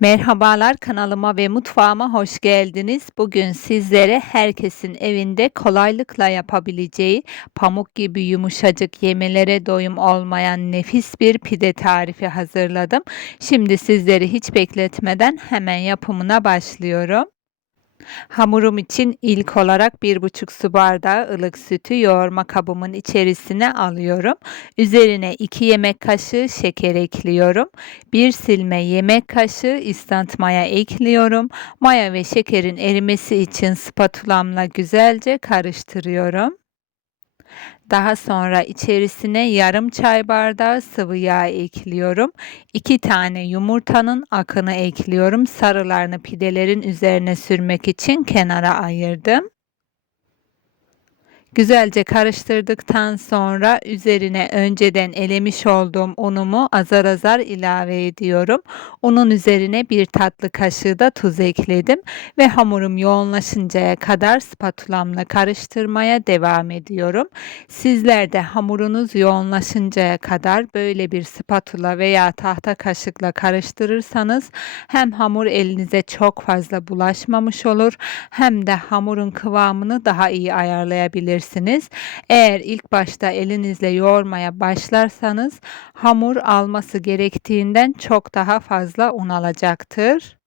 Merhabalar kanalıma ve mutfağıma hoş geldiniz. Bugün sizlere herkesin evinde kolaylıkla yapabileceği pamuk gibi yumuşacık yemelere doyum olmayan nefis bir pide tarifi hazırladım. Şimdi sizleri hiç bekletmeden hemen yapımına başlıyorum. Hamurum için ilk olarak 1,5 su bardağı ılık sütü yoğurma kabımın içerisine alıyorum. Üzerine 2 yemek kaşığı şeker ekliyorum. 1 silme yemek kaşığı instant maya ekliyorum. Maya ve şekerin erimesi için spatulamla güzelce karıştırıyorum. Daha sonra içerisine yarım çay bardağı sıvı yağ ekliyorum. 2 tane yumurtanın akını ekliyorum. Sarılarını pidelerin üzerine sürmek için kenara ayırdım. Güzelce karıştırdıktan sonra üzerine önceden elemiş olduğum unumu azar azar ilave ediyorum. Unun üzerine bir tatlı kaşığı da tuz ekledim ve hamurum yoğunlaşıncaya kadar spatulamla karıştırmaya devam ediyorum. Sizler de hamurunuz yoğunlaşıncaya kadar böyle bir spatula veya tahta kaşıkla karıştırırsanız hem hamur elinize çok fazla bulaşmamış olur hem de hamurun kıvamını daha iyi ayarlayabilirsiniz yapabilirsiniz. Eğer ilk başta elinizle yoğurmaya başlarsanız hamur alması gerektiğinden çok daha fazla un alacaktır.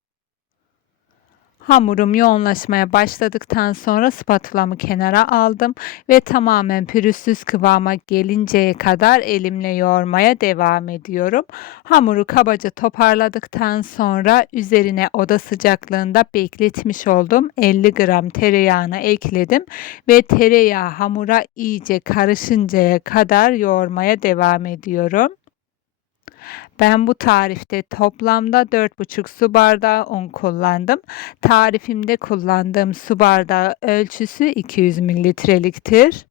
Hamurum yoğunlaşmaya başladıktan sonra spatulamı kenara aldım ve tamamen pürüzsüz kıvama gelinceye kadar elimle yoğurmaya devam ediyorum. Hamuru kabaca toparladıktan sonra üzerine oda sıcaklığında bekletmiş olduğum 50 gram tereyağını ekledim ve tereyağı hamura iyice karışıncaya kadar yoğurmaya devam ediyorum. Ben bu tarifte toplamda 4,5 su bardağı un kullandım. Tarifimde kullandığım su bardağı ölçüsü 200 mililitreliktir.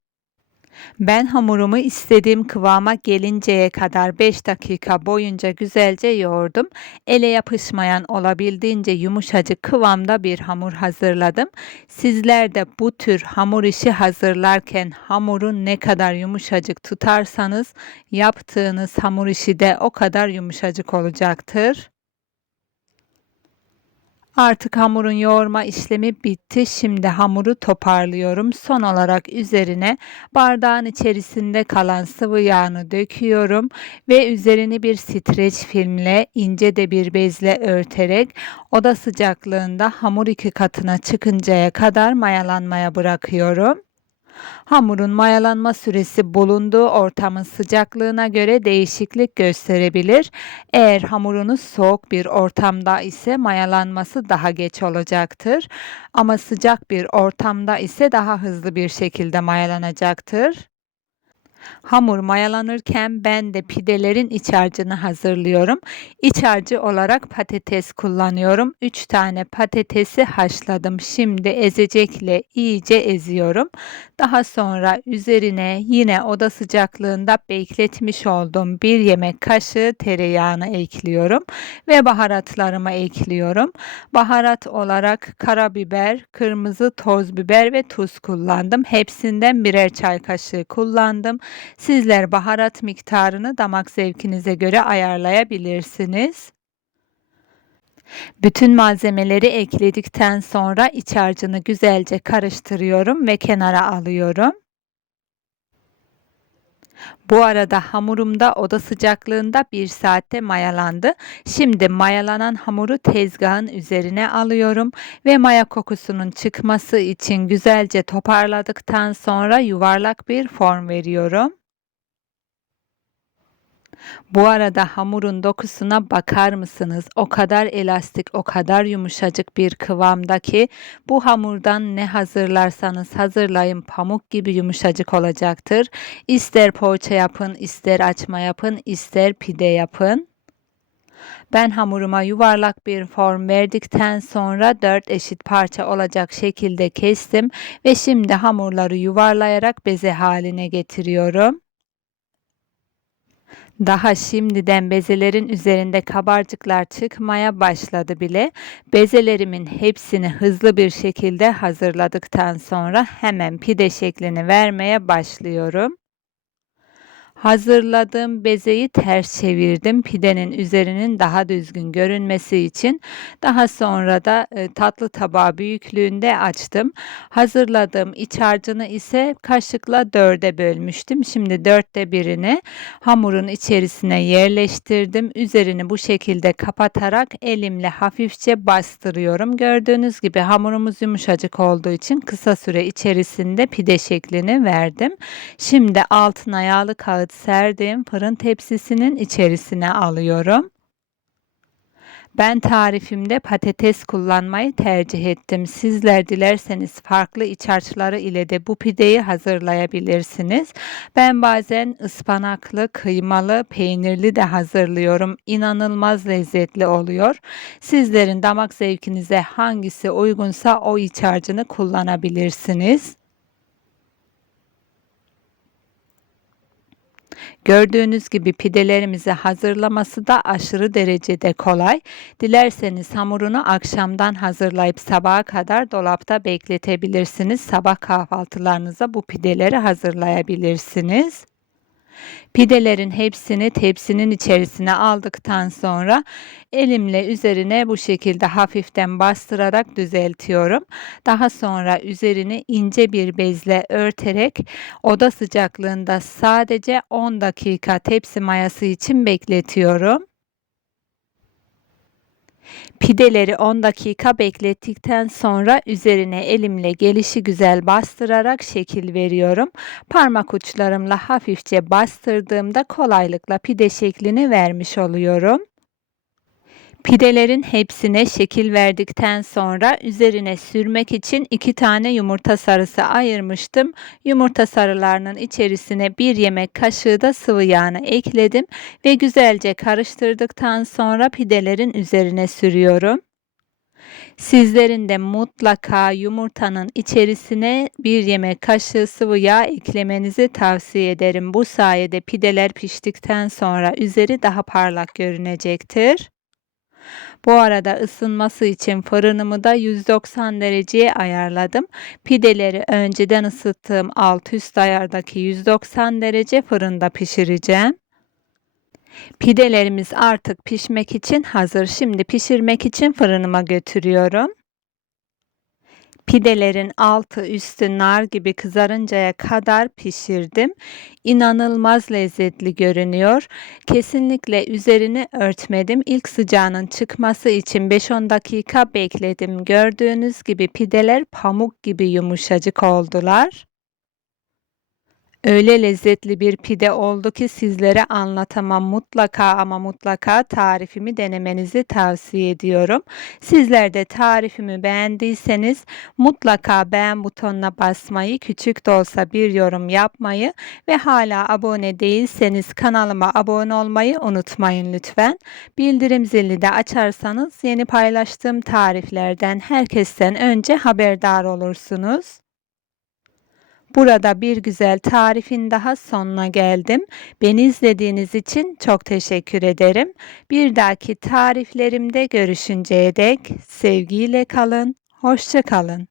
Ben hamurumu istediğim kıvama gelinceye kadar 5 dakika boyunca güzelce yoğurdum. Ele yapışmayan olabildiğince yumuşacık kıvamda bir hamur hazırladım. Sizler de bu tür hamur işi hazırlarken hamurun ne kadar yumuşacık tutarsanız yaptığınız hamur işi de o kadar yumuşacık olacaktır. Artık hamurun yoğurma işlemi bitti. Şimdi hamuru toparlıyorum. Son olarak üzerine bardağın içerisinde kalan sıvı yağını döküyorum ve üzerini bir streç filmle ince de bir bezle örterek oda sıcaklığında hamur iki katına çıkıncaya kadar mayalanmaya bırakıyorum. Hamurun mayalanma süresi bulunduğu ortamın sıcaklığına göre değişiklik gösterebilir. Eğer hamurunuz soğuk bir ortamda ise mayalanması daha geç olacaktır. Ama sıcak bir ortamda ise daha hızlı bir şekilde mayalanacaktır. Hamur mayalanırken ben de pidelerin iç harcını hazırlıyorum. İç harcı olarak patates kullanıyorum. 3 tane patatesi haşladım. Şimdi ezecekle iyice eziyorum. Daha sonra üzerine yine oda sıcaklığında bekletmiş olduğum bir yemek kaşığı tereyağını ekliyorum ve baharatlarımı ekliyorum. Baharat olarak karabiber, kırmızı toz biber ve tuz kullandım. Hepsinden birer çay kaşığı kullandım. Sizler baharat miktarını damak zevkinize göre ayarlayabilirsiniz. Bütün malzemeleri ekledikten sonra iç harcını güzelce karıştırıyorum ve kenara alıyorum. Bu arada hamurum da oda sıcaklığında bir saatte mayalandı. Şimdi mayalanan hamuru tezgahın üzerine alıyorum ve maya kokusunun çıkması için güzelce toparladıktan sonra yuvarlak bir form veriyorum. Bu arada hamurun dokusuna bakar mısınız? O kadar elastik, o kadar yumuşacık bir kıvamda ki bu hamurdan ne hazırlarsanız hazırlayın pamuk gibi yumuşacık olacaktır. İster poğaça yapın, ister açma yapın, ister pide yapın. Ben hamuruma yuvarlak bir form verdikten sonra 4 eşit parça olacak şekilde kestim ve şimdi hamurları yuvarlayarak beze haline getiriyorum. Daha şimdiden bezelerin üzerinde kabarcıklar çıkmaya başladı bile. Bezelerimin hepsini hızlı bir şekilde hazırladıktan sonra hemen pide şeklini vermeye başlıyorum. Hazırladığım bezeyi ters çevirdim pidenin üzerinin daha düzgün görünmesi için. Daha sonra da, eee, tatlı tabağı büyüklüğünde açtım. Hazırladığım iç harcını ise kaşıkla 4'e bölmüştüm. Şimdi 1/4'ini hamurun içerisine yerleştirdim. Üzerini bu şekilde kapatarak elimle hafifçe bastırıyorum. Gördüğünüz gibi hamurumuz yumuşacık olduğu için kısa süre içerisinde pide şeklini verdim. Şimdi altına yağlı kağıt serdiğim fırın tepsisinin içerisine alıyorum. Ben tarifimde patates kullanmayı tercih ettim. Sizler dilerseniz farklı iç harçları ile de bu pideyi hazırlayabilirsiniz. Ben bazen ıspanaklı, kıymalı, peynirli de hazırlıyorum. İnanılmaz lezzetli oluyor. Sizlerin damak zevkinize hangisi uygunsa o iç harcını kullanabilirsiniz. Gördüğünüz gibi pidelerimizi hazırlaması da aşırı derecede kolay. Dilerseniz hamurunu akşamdan hazırlayıp sabaha kadar dolapta bekletebilirsiniz. Sabah kahvaltılarınıza bu pideleri hazırlayabilirsiniz. Pidelerin hepsini tepsinin içerisine aldıktan sonra elimle üzerine bu şekilde hafiften bastırarak düzeltiyorum. Daha sonra üzerini ince bir bezle örterek oda sıcaklığında sadece 10 dakika tepsi mayası için bekletiyorum. Pideleri 10 dakika beklettikten sonra üzerine elimle gelişigüzel bastırarak şekil veriyorum. Parmak uçlarımla hafifçe bastırdığımda kolaylıkla pide şeklini vermiş oluyorum. Pidelerin hepsine şekil verdikten sonra üzerine sürmek için 2 tane yumurta sarısı ayırmıştım. Yumurta sarılarının içerisine 1 yemek kaşığı da sıvı yağını ekledim ve güzelce karıştırdıktan sonra pidelerin üzerine sürüyorum. Sizlerin de mutlaka yumurtanın içerisine 1 yemek kaşığı sıvı yağ eklemenizi tavsiye ederim. Bu sayede pideler piştikten sonra üzeri daha parlak görünecektir. Bu arada ısınması için fırınımı da 190 dereceye ayarladım. Pideleri önceden ısıttığım alt üst ayardaki 190 derece fırında pişireceğim. Pidelerimiz artık pişmek için hazır. Şimdi pişirmek için fırınıma götürüyorum. Pidelerin altı üstü nar gibi kızarıncaya kadar pişirdim. İnanılmaz lezzetli görünüyor. Kesinlikle üzerini örtmedim. İlk sıcağının çıkması için 5-10 dakika bekledim. Gördüğünüz gibi pideler pamuk gibi yumuşacık oldular. Öyle lezzetli bir pide oldu ki sizlere anlatamam. Mutlaka ama mutlaka tarifimi denemenizi tavsiye ediyorum. Sizler de tarifimi beğendiyseniz mutlaka beğen butonuna basmayı, küçük de olsa bir yorum yapmayı ve hala abone değilseniz kanalıma abone olmayı unutmayın lütfen. Bildirim zilini de açarsanız yeni paylaştığım tariflerden herkesten önce haberdar olursunuz. Burada bir güzel tarifin daha sonuna geldim. Beni izlediğiniz için çok teşekkür ederim. Bir dahaki tariflerimde görüşünceye dek sevgiyle kalın, hoşça kalın.